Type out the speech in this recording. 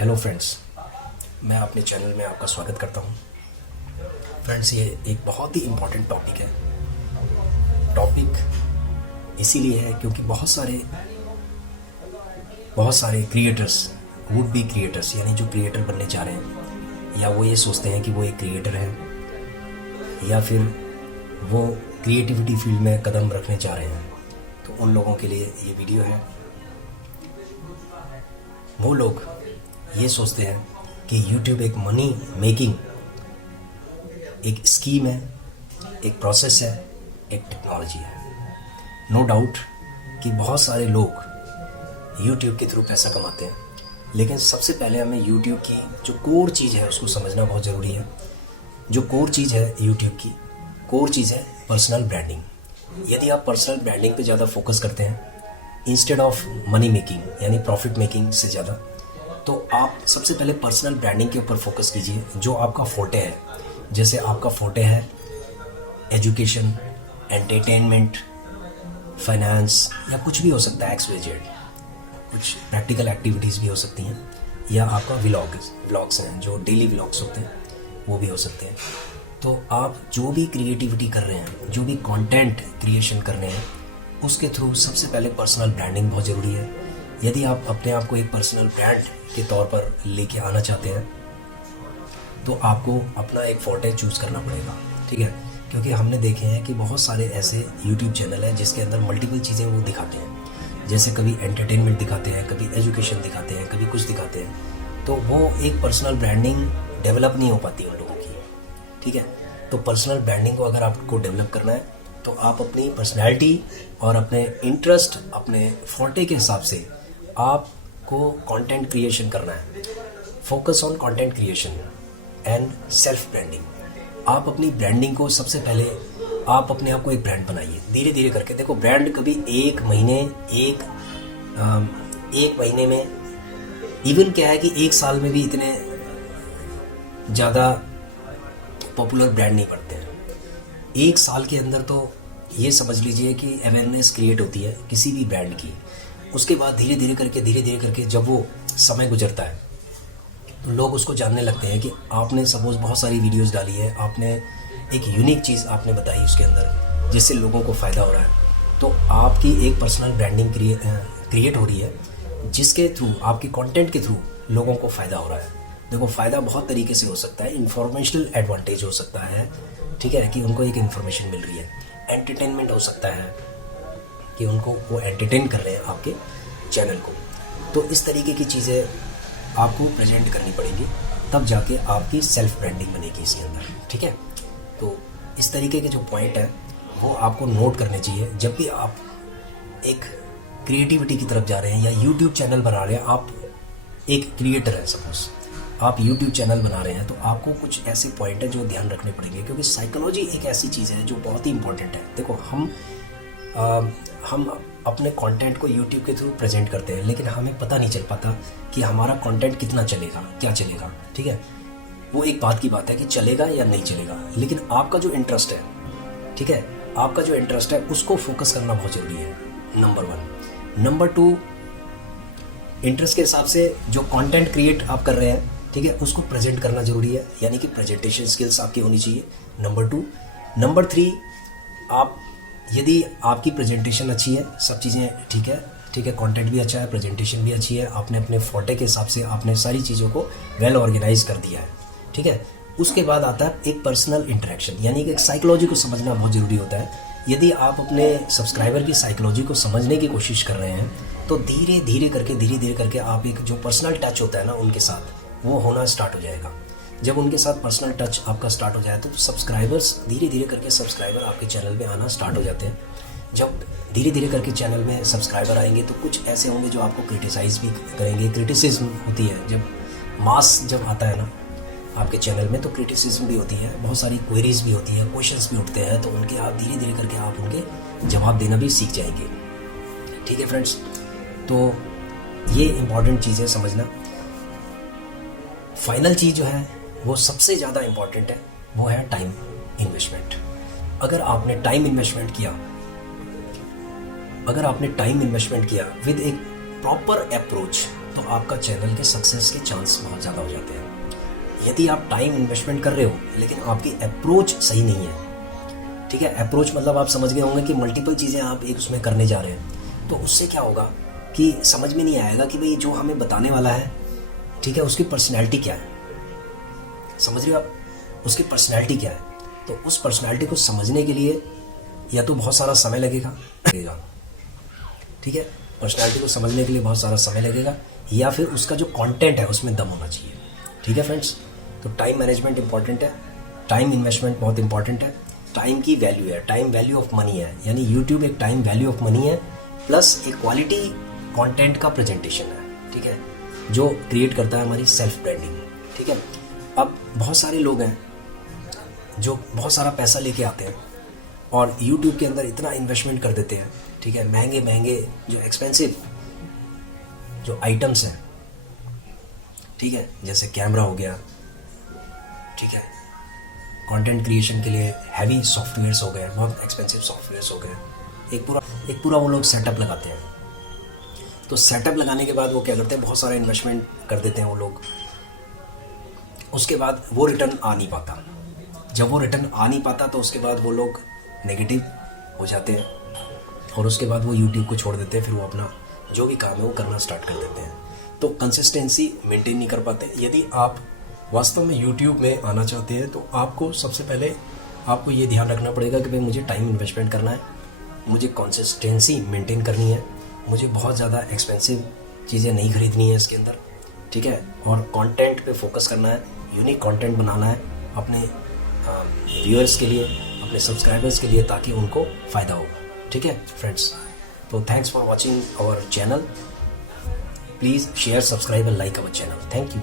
Hello friends, मैं अपने channel में आपका स्वागत करता हूं। फ्रेंड्स, ये एक बहुत ही इम्पॉर्टेंट टॉपिक है। टॉपिक इसीलिए है क्योंकि बहुत सारे क्रिएटर्स, वुड बी क्रिएटर्स, यानी जो क्रिएटर बनने जा रहे हैं, या वो ये सोचते हैं कि वो एक क्रिएटर है, या फिर वो क्रिएटिविटी फील्ड में कदम रखने जा रहे हैं, तो उन लोगों के लिए ये वीडियो है। वो लोग ये सोचते हैं कि YouTube एक मनी मेकिंग एक स्कीम है, एक प्रोसेस है, एक टेक्नोलॉजी है। नो डाउट कि बहुत सारे लोग YouTube के थ्रू पैसा कमाते हैं, लेकिन सबसे पहले हमें YouTube की जो कोर चीज़ है उसको समझना बहुत ज़रूरी है। जो कोर चीज़ है YouTube की, कोर चीज़ है पर्सनल ब्रांडिंग। यदि आप पर्सनल ब्रांडिंग पे ज़्यादा फोकस करते हैं इंस्टेड ऑफ मनी मेकिंग यानी प्रॉफिट मेकिंग से ज़्यादा, तो आप सबसे पहले पर्सनल ब्रांडिंग के ऊपर फोकस कीजिए। जो आपका फोटे है, जैसे आपका फोटे है एजुकेशन, एंटरटेनमेंट, फाइनेंस, या कुछ भी हो सकता है, XYZ, कुछ प्रैक्टिकल एक्टिविटीज़ भी हो सकती हैं, या आपका व्लॉग्स हैं, जो डेली व्लॉग्स होते हैं, वो भी हो सकते हैं। तो आप जो भी क्रिएटिविटी कर रहे हैं, जो भी कंटेंट क्रिएशन कर रहे हैं, उसके थ्रू सबसे पहले पर्सनल ब्रांडिंग बहुत ज़रूरी है। यदि आप अपने आप को एक पर्सनल ब्रांड के तौर पर लेके आना चाहते हैं, तो आपको अपना एक फोटे चूज़ करना पड़ेगा, ठीक है। क्योंकि हमने देखे हैं कि बहुत सारे ऐसे YouTube चैनल हैं जिसके अंदर मल्टीपल चीज़ें वो दिखाते हैं। जैसे कभी एंटरटेनमेंट दिखाते हैं, कभी एजुकेशन दिखाते हैं, कभी कुछ दिखाते हैं, तो वो एक पर्सनल ब्रांडिंग डेवलप नहीं हो पाती उन लोगों की, ठीक है। तो पर्सनल ब्रांडिंग को अगर आपको डेवलप करना है, तो आप अपनी पर्सनैलिटी और अपने इंटरेस्ट, अपने फोटे के हिसाब से आपको कंटेंट क्रिएशन करना है। Focus on content creation and self branding. आप अपनी ब्रांडिंग को सबसे पहले आप अपने आप को एक ब्रांड बनाइए, धीरे धीरे करके। देखो, ब्रांड कभी एक महीने में, इवन क्या है कि एक साल में भी इतने ज़्यादा पॉपुलर ब्रांड नहीं बनते हैं। एक साल के अंदर तो ये समझ लीजिए कि अवेयरनेस क्रिएट होती है किसी भी ब्रांड की। उसके बाद धीरे धीरे करके जब वो समय गुजरता है, तो लोग उसको जानने लगते हैं कि आपने सपोज बहुत सारी वीडियोस डाली है, आपने एक यूनिक चीज़ आपने बताई उसके अंदर, जिससे लोगों को फ़ायदा हो रहा है। तो आपकी एक पर्सनल ब्रांडिंग क्रिएट हो रही है, जिसके थ्रू, आपके कंटेंट के थ्रू लोगों को फ़ायदा हो रहा है। देखो, फ़ायदा बहुत तरीके से हो सकता है। इन्फॉर्मेशनल एडवांटेज हो सकता है, ठीक है, कि उनको एक इन्फॉर्मेशन मिल रही है। एंटरटेनमेंट हो सकता है कि उनको वो एंटरटेन कर रहे हैं आपके चैनल को। तो इस तरीके की चीज़ें आपको प्रेजेंट करनी पड़ेगी, तब जाके आपकी सेल्फ ब्रांडिंग बनेगी इसके अंदर, ठीक है। तो इस तरीके के जो पॉइंट है वो आपको नोट करने चाहिए जब भी आप एक क्रिएटिविटी की तरफ जा रहे हैं, या यूट्यूब चैनल बना रहे हैं। आप एक क्रिएटर हैं, सपोज आप यूट्यूब चैनल बना रहे हैं, तो आपको कुछ ऐसे पॉइंट है जो ध्यान रखने पड़ेंगे, क्योंकि साइकोलॉजी एक ऐसी चीज़ है जो बहुत ही इंपॉर्टेंट है। देखो, हम अपने कंटेंट को YouTube के थ्रू प्रेजेंट करते हैं, लेकिन हमें पता नहीं चल पाता कि हमारा कंटेंट कितना चलेगा, क्या चलेगा, ठीक है। वो एक बात की बात है कि चलेगा या नहीं चलेगा, लेकिन आपका जो इंटरेस्ट है, ठीक है, आपका जो इंटरेस्ट है उसको फोकस करना बहुत ज़रूरी है, नंबर 1। नंबर 2, इंटरेस्ट के हिसाब से जो कंटेंट क्रिएट आप कर रहे हैं, ठीक है, उसको प्रेजेंट करना ज़रूरी है, यानी कि प्रेजेंटेशन स्किल्स आपकी होनी चाहिए, नंबर 2। नंबर 3, आप यदि आपकी प्रेजेंटेशन अच्छी है, सब चीज़ें ठीक है, कंटेंट भी अच्छा है, प्रेजेंटेशन भी अच्छी है, आपने अपने फोटे के हिसाब से आपने सारी चीज़ों को वेल ऑर्गेनाइज कर दिया है, ठीक है। उसके बाद आता है एक पर्सनल इंटरेक्शन, यानी कि एक साइकोलॉजी को समझना बहुत ज़रूरी होता है। यदि आप अपने सब्सक्राइबर की साइकोलॉजी को समझने की कोशिश कर रहे हैं, तो धीरे धीरे करके आप एक जो पर्सनल टच होता है ना उनके साथ, वो होना स्टार्ट हो जाएगा। जब उनके साथ पर्सनल टच आपका स्टार्ट हो जाए, तो सब्सक्राइबर्स धीरे धीरे करके सब्सक्राइबर आपके चैनल में आना स्टार्ट हो जाते हैं। जब धीरे धीरे करके चैनल में सब्सक्राइबर आएंगे, तो कुछ ऐसे होंगे जो आपको क्रिटिसाइज़ भी करेंगे। क्रिटिसिज्म होती है, जब मास जब आता है ना आपके चैनल में, तो क्रिटिसिज्म भी होती है, बहुत सारी क्वेरीज भी होती है, क्वेश्चंस भी उठते हैं, तो उनके आप धीरे धीरे करके आप उनके जवाब देना भी सीख जाएंगे, ठीक है फ्रेंड्स। तो ये इम्पॉर्टेंट चीज़ है समझना। फाइनल चीज़ जो है वो सबसे ज़्यादा इम्पॉर्टेंट है, वो है टाइम इन्वेस्टमेंट। अगर आपने टाइम इन्वेस्टमेंट किया विद एक प्रॉपर अप्रोच, तो तो आपका चैनल के सक्सेस के चांस बहुत ज़्यादा हो जाते हैं। यदि आप टाइम इन्वेस्टमेंट कर रहे हो लेकिन आपकी अप्रोच सही नहीं है, ठीक है, अप्रोच मतलब आप समझ गए होंगे कि मल्टीपल चीज़ें आप एक उसमें करने जा रहे हैं, तो उससे क्या होगा कि समझ में नहीं आएगा कि भाई जो हमें बताने वाला है, ठीक है, उसकी पर्सनैलिटी क्या है। समझ रहे हो आप, उसकी पर्सनैलिटी क्या है। तो उस पर्सनैलिटी को समझने के लिए या तो बहुत सारा समय लगेगा, ठीक है, पर्सनैलिटी को समझने के लिए बहुत सारा समय लगेगा, या फिर उसका जो कंटेंट है उसमें दम होना चाहिए। ठीक है फ्रेंड्स, तो टाइम मैनेजमेंट इंपॉर्टेंट है, टाइम इन्वेस्टमेंट बहुत इंपॉर्टेंट है, टाइम की वैल्यू है, टाइम वैल्यू ऑफ मनी है, यानी यूट्यूब एक टाइम वैल्यू ऑफ मनी है प्लस एक क्वालिटी कंटेंट का प्रेजेंटेशन है, ठीक है, जो क्रिएट करता है हमारी सेल्फ ब्रांडिंग। ठीक है, अब बहुत सारे लोग हैं जो बहुत सारा पैसा लेके आते हैं और यूट्यूब के अंदर इतना इन्वेस्टमेंट कर देते हैं, ठीक है, महंगे महंगे जो एक्सपेंसिव जो आइटम्स हैं, ठीक है, जैसे कैमरा हो गया, ठीक है, कंटेंट क्रिएशन के लिए हैवी सॉफ्टवेयर्स हो गए, बहुत एक्सपेंसिव सॉफ्टवेयर्स हो गए, एक पूरा वो लोग सेटअप लगाते हैं। तो सेटअप लगाने के बाद वो क्या करते हैं, बहुत सारा इन्वेस्टमेंट कर देते हैं वो लोग, उसके बाद वो रिटर्न आ नहीं पाता। जब वो रिटर्न आ नहीं पाता तो उसके बाद वो लोग नेगेटिव हो जाते हैं और उसके बाद वो यूट्यूब को छोड़ देते हैं, फिर वो अपना जो भी काम है वो करना स्टार्ट कर देते हैं। तो कंसिस्टेंसी मेंटेन नहीं कर पाते। यदि आप वास्तव में यूट्यूब में आना चाहते हैं तो आपको सबसे पहले आपको ये ध्यान रखना पड़ेगा कि भाई मुझे टाइम इन्वेस्टमेंट करना है, मुझे कंसिस्टेंसी मेंटेन करनी है, मुझे बहुत ज़्यादा एक्सपेंसिव चीज़ें नहीं खरीदनी है इसके अंदर, ठीक है, और कंटेंट पे फोकस करना है, यूनिक कंटेंट बनाना है अपने व्यूअर्स के लिए, अपने सब्सक्राइबर्स के लिए, ताकि उनको फ़ायदा हो। ठीक है फ्रेंड्स, तो thanks for watching our channel, please share, subscribe and like our channel. Thank you.